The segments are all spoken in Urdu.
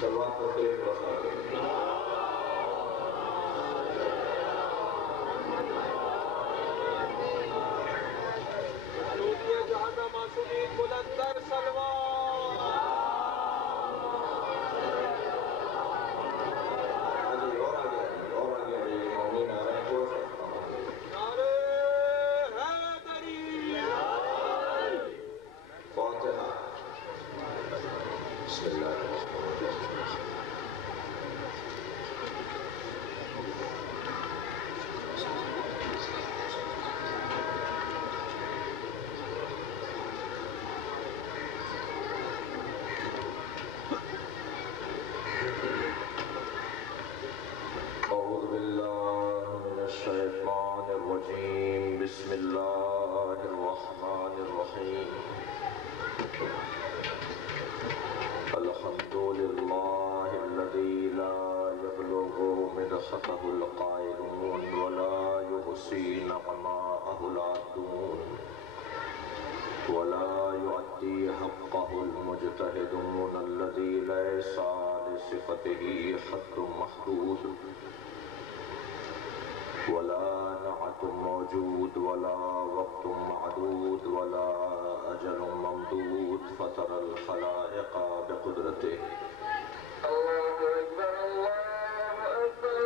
صلوات پڑھتے ہوئے تھوڑا سا آگے۔ درودیہ جہاں معصومین بلندر سلوات۔ ہاں جی، اور آگے آئیے، اور آگے آئیے، مومنین آ رہے ہیں، تھوڑا سا آگے۔ نعرہ حیدری۔ فاتحہ۔ بسم اللہ الرحمن الرحیم۔ اعوذ باللہ من الشیطان الرجیم، بسم اللہ الرحمن الرحیم۔ الحمد للہ الذی لا یبلغ مدحته القائلون ولا یحصی نعماءه العادون ولا يؤدي حقه المجتهدون الذي ليس لصفته حد محدود ولا نعت موجود ولا وقت معدود ولا أجل ممدود فطر الخلائق بقدرته الله أكبر الله أكبر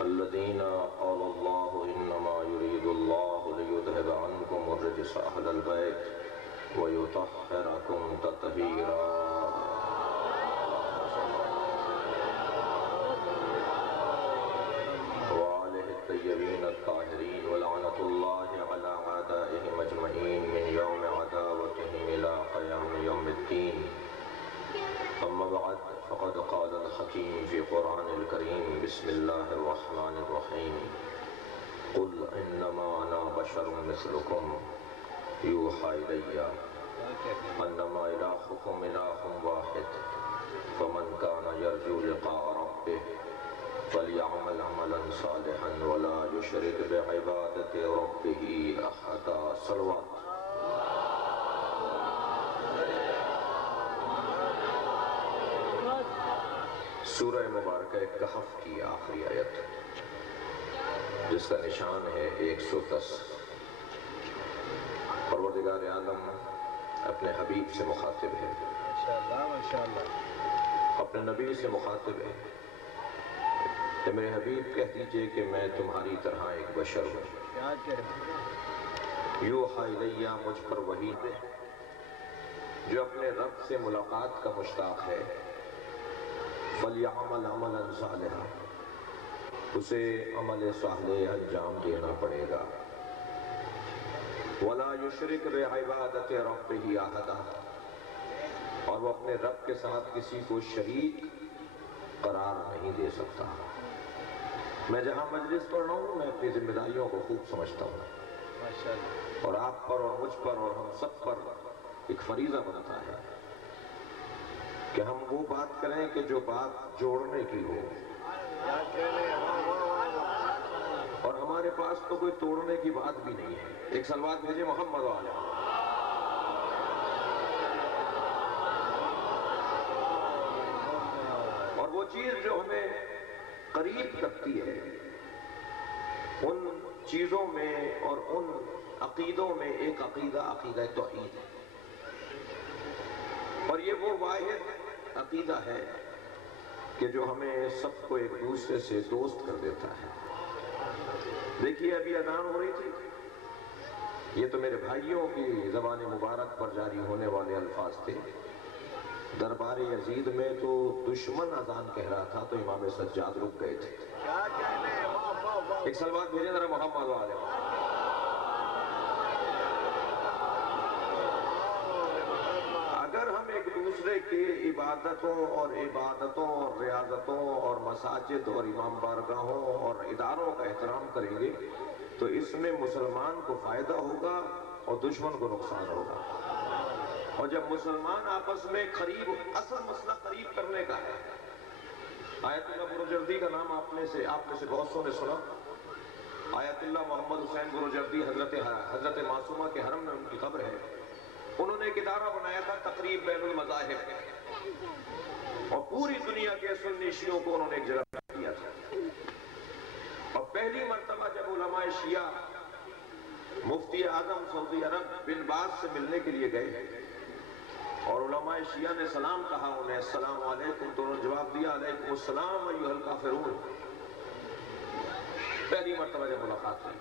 الذين قال الله إنما يريد الله ليذهب عنكم الرجس أهل البيت ويطهركم تطهيرا وآله الطيبين الطاهرين ولعنة الله على أعدائهم أجمعين من يوم عداوتهم إلى قيام يوم الدين أما بعد فقد قال الحكيم في قرآن الكريم بسم الله الرحمن الرحيم قل إنما أنا بشر مثلكم يوحى إلي أنما إلهكم إله واحد فمن كان يرجو لقاء ربه فليعمل عملا صالحا ولا يشرك بعبادة ربه أحدا صلوات سورہ مبارکہ کہف کی آخری آیت جس کا نشان ہے 110 پروردگار عالم اپنے حبیب سے مخاطب ہے اپنے نبی سے مخاطب ہے کہ میرے حبیب کہہ دیجئے کہ میں تمہاری طرح ایک بشر ہوں یوحی الیہ مجھ پر وحی دے جو اپنے رب سے ملاقات کا مشتاق ہے فَلْيَعْمَلْ عَمَلًا صَالِحًا اسے عمل صالح انجام دینا پڑے گا وَلَا يُشْرِكْ بِعِبَادَةِ رَبِّهِ أَحَدًا اور وہ اپنے رب کے ساتھ کسی کو شریک قرار نہیں دے سکتا میں جہاں مجلس پڑھ رہا ہوں میں اپنی ذمہ داریوں کو خوب سمجھتا ہوں اور آپ پر اور مجھ پر اور ہم سب پر ایک فریضہ بنتا ہے کہ ہم وہ بات کریں کہ جو بات جوڑنے کی ہو اور ہمارے پاس تو کوئی توڑنے کی بات بھی نہیں ہے ایک صلوات بھیجے محمد والے اور وہ چیز جو ہمیں قریب کرتی ہے ان چیزوں میں اور ان عقیدوں میں ایک عقیدہ توحید ہے اور یہ وہ واحد عقیدہ ہے کہ جو ہمیں سب کو ایک دوسرے سے دوست کر دیتا ہے دیکھیے ابھی اذان ہو رہی تھی یہ تو میرے بھائیوں کی زبان مبارک پر جاری ہونے والے الفاظ تھے دربار یزید میں تو دشمن اذان کہہ رہا تھا تو امام سجاد رک گئے تھے ایک صلوات بھیجیں ذرا محمد والے اگر ہم ایک دوسرے کے عبادتوں اور ریاضتوں اور مساجد اور امام بارگاہوں اور اداروں کا احترام کریں گے تو اس میں مسلمان کو فائدہ ہوگا اور دشمن کو نقصان ہوگا اور جب مسلمان آپس میں اصل مسئلہ قریب کرنے کا ہے آیت اللہ بروجردی کا نام آپ میں سے بہت سو نے سنا. آیت اللہ محمد حسین بروجردی حضرت معصومہ کے حرم میں ان کی قبر ہے. انہوں نے ایک ادارہ بنایا تھا تقریب بین المذاہب، اور پوری دنیا کے سنی شیعوں کو انہوں نے ایک جگہ کیا تھا. اور پہلی مرتبہ جب علماء شیعہ مفتی اعظم سعودی عرب بن باز سے ملنے کے لیے گئے اور علماء شیعہ نے سلام کہا انہیں، السلام علیکم، تو انہوں نے جواب دیا علیکم السلام ایھا الکافرون. پہلی مرتبہ جب ملاقات ہوئی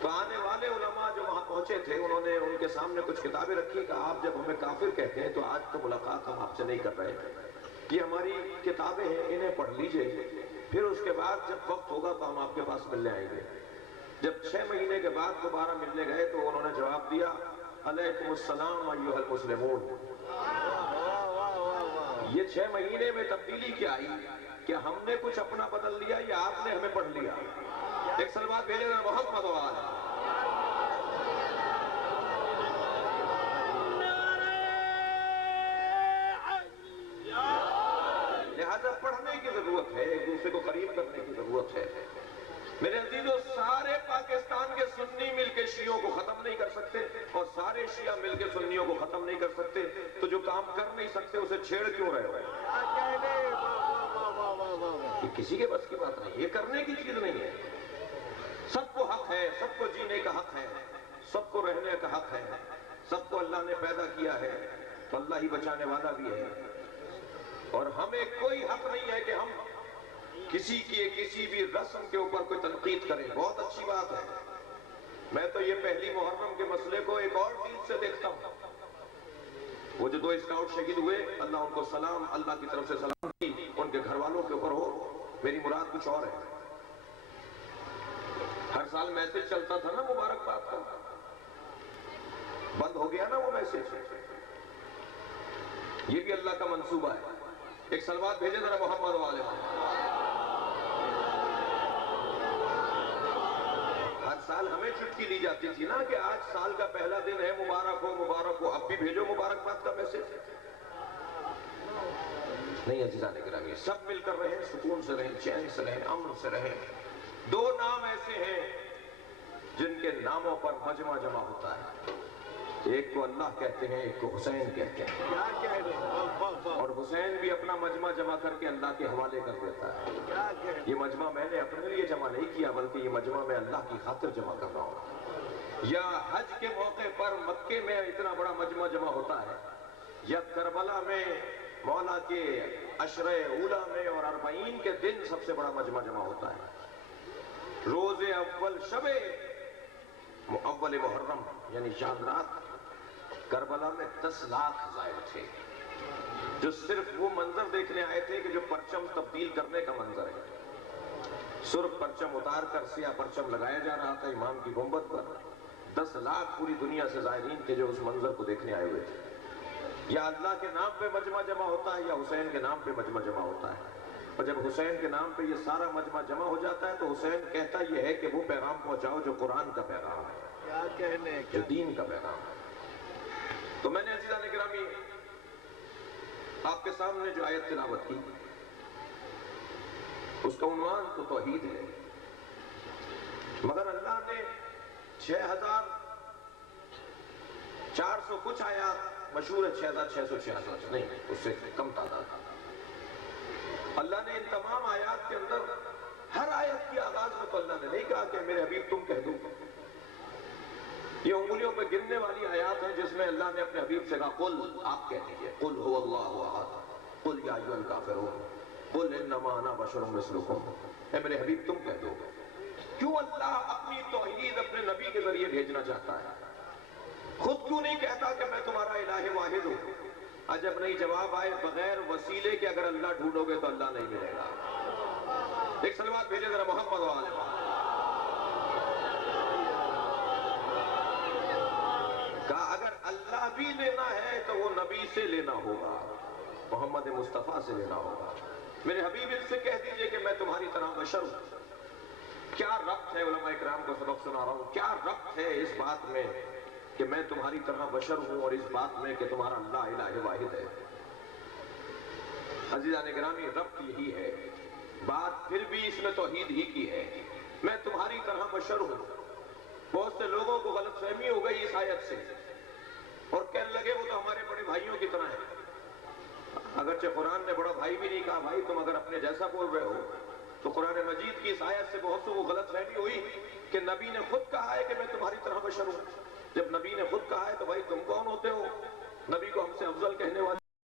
تو آنے والے علماء جو وہاں پہنچے تھے انہوں نے ان کے سامنے کچھ کتابیں رکھی کہ آپ جب ہمیں کافر کہتے ہیں تو آج تو ملاقات ہم آپ سے نہیں کر رہے، یہ ہماری کتابیں ہیں، انہیں پڑھ لیجئے، پھر اس کے بعد جب وقت ہوگا تو ہم آپ کے پاس ملنے آئیں گے. جب 6 مہینے کے بعد دوبارہ ملنے گئے تو انہوں نے جواب دیا علیکم السلام ایھا المسلمون. یہ 6 مہینے میں تبدیلی کیا آئی کہ ہم نے کچھ اپنا بدل لیا یا آپ نے ہمیں پڑھ لیا؟ ایک سلوات بھیجے نا محمد وآلہ. لہذا پڑھنے کی ضرورت ہے، ایک دوسرے کو قریب کرنے کی ضرورت ہے. میرے عزیزو، سارے پاکستان کے سنی مل کے شیعوں کو ختم نہیں کر سکتے اور سارے شیعہ مل کے سنیوں کو ختم نہیں کر سکتے، تو جو کام کر نہیں سکتے اسے چھیڑ کیوں رہے ہو؟ یہ کسی کے بس کی بات نہیں، یہ کرنے کی چیز نہیں ہے. سب کو حق ہے، سب کو جینے کا حق ہے، سب کو رہنے کا حق ہے، سب کو اللہ نے پیدا کیا ہے تو اللہ ہی بچانے والا بھی ہے. اور ہمیں کوئی حق نہیں ہے کہ ہم کسی بھی رسم کے اوپر کوئی تنقید کریں. بہت اچھی بات ہے. میں تو یہ پہلی محرم کے مسئلے کو ایک اور چیز سے دیکھتا ہوں. وہ جو 2 اسکاؤٹ شہید ہوئے، اللہ ان کو سلام، اللہ کی طرف سے سلام دی، ان کے گھر والوں کے اوپر ہو. میری مراد کچھ اور ہے. ہر سال میسج چلتا تھا نا مبارکباد کا، بند ہو گیا نا وہ میسج. یہ بھی اللہ کا منصوبہ ہے. ایک سلوات بھیجے ذرا محمد وآلہ. ہر سال ہمیں چٹکی دی جاتی تھی نا کہ آج سال کا پہلا دن ہے، مبارک ہو مبارک ہو. اب بھی بھیجو مبارکباد کا میسج. نہیں عزیزان گرامی، سب مل کر رہیں، سکون سے رہیں، چین سے رہیں، امن سے رہیں. 2 نام ایسے ہیں جن کے ناموں پر مجمع جمع ہوتا ہے. ایک کو اللہ کہتے ہیں، ایک کو حسین کہتے ہیں، اور حسین بھی اپنا مجمع جمع کر کے اللہ کے حوالے کر دیتا ہے. یہ مجمع میں نے اپنے لیے جمع نہیں کیا، بلکہ یہ مجمع میں اللہ کی خاطر جمع کر رہا ہوں. یا حج کے موقع پر مکے میں اتنا بڑا مجمع جمع ہوتا ہے، یا کربلا میں مولا کے عشرہ اولیٰ میں اور 40 کے دن سب سے بڑا مجمع جمع ہوتا ہے. روز اول شب اول محرم یعنی چاند رات کربلا میں 10 لاکھ زائر تھے، جو صرف وہ منظر دیکھنے آئے تھے کہ جو پرچم تبدیل کرنے کا منظر ہے. سرخ پرچم اتار کر سیاہ پرچم لگایا جا رہا تھا امام کی گنبد پر. 10 لاکھ پوری دنیا سے زائرین تھے جو اس منظر کو دیکھنے آئے ہوئے تھے. یا اللہ کے نام پہ مجمع جمع ہوتا ہے یا حسین کے نام پہ مجمع جمع ہوتا ہے. اور جب حسین کے نام پہ یہ سارا مجمع جمع ہو جاتا ہے تو حسین کہتا یہ ہے کہ وہ پیغام پہنچاؤ جو قرآن کا پیغام ہے، جو دین کا پیغام ہے. تو میں نے عزیزان گرامی آپ کے سامنے جو آیت تلاوت کی، اس کا عنوان تو توحید ہے، مگر اللہ نے 6400 کچھ آیات، مشہور ہے 6666 نہیں، اس سے کم تعداد. اللہ نے ان تمام آیات کے اندر ہر آیت کی آغاز میں تو اللہ نے نہیں کہا کہ میرے حبیب تم کہہ دو. یہ انگلیوں پہ گننے والی آیات ہیں جس میں اللہ نے اپنے حبیب سے کہا قل، آپ کہہ دیجئے، قل هو اللہ احد، قل یا ایھا الکافرون، قل انما انا بشر مثلکم. اے میرے حبیب تم کہہ دو. کیوں اللہ اپنی توحید اپنے نبی کے ذریعے بھیجنا چاہتا ہے؟ خود کیوں نہیں کہتا کہ میں تمہارا الہ واحد ہوں؟ عجب نہیں جواب آئے بغیر وسیلے کے اگر اللہ ڈھونڈو گے تو اللہ نہیں ملے گا. ایک سلوات بھیجے ذرا محمد وآلہ. کہا اگر اللہ بھی لینا ہے تو وہ نبی سے لینا ہوگا، محمد مصطفیٰ سے لینا ہوگا. میرے حبیب ان سے کہہ دیجئے کہ میں تمہاری طرح بشر ہوں. کیا ربط ہے، علماء اکرام کو سبق سنا رہا ہوں، کیا ربط ہے اس بات میں کہ میں تمہاری طرح بشر ہوں اور اس بات میں کہ تمہارا اللہ الہ واحد ہے؟ عزیزان گرامی ربط یہی ہے، بات پھر بھی اس میں توحید ہی کی ہے۔ میں تمہاری طرح بشر ہوں۔ بہت سے لوگوں کو غلط فہمی ہو گئی اس آیت سے اور کہنے لگے وہ تو ہمارے بڑے بھائیوں کی طرح ہیں۔ اگرچہ قرآن نے بڑا بھائی بھی نہیں کہا، بھائی تم اگر اپنے جیسا بول رہے ہو تو قرآن مجید کی اس آیت سے بہت سے وہ غلط فہمی ہوئی کہ نبی نے خود کہا ہے کہ میں تمہاری طرح بشر ہوں۔ جب نبی نے خود کہا ہے تو بھائی تم کون ہوتے ہو نبی کو ہم سے افضل کہنے والے؟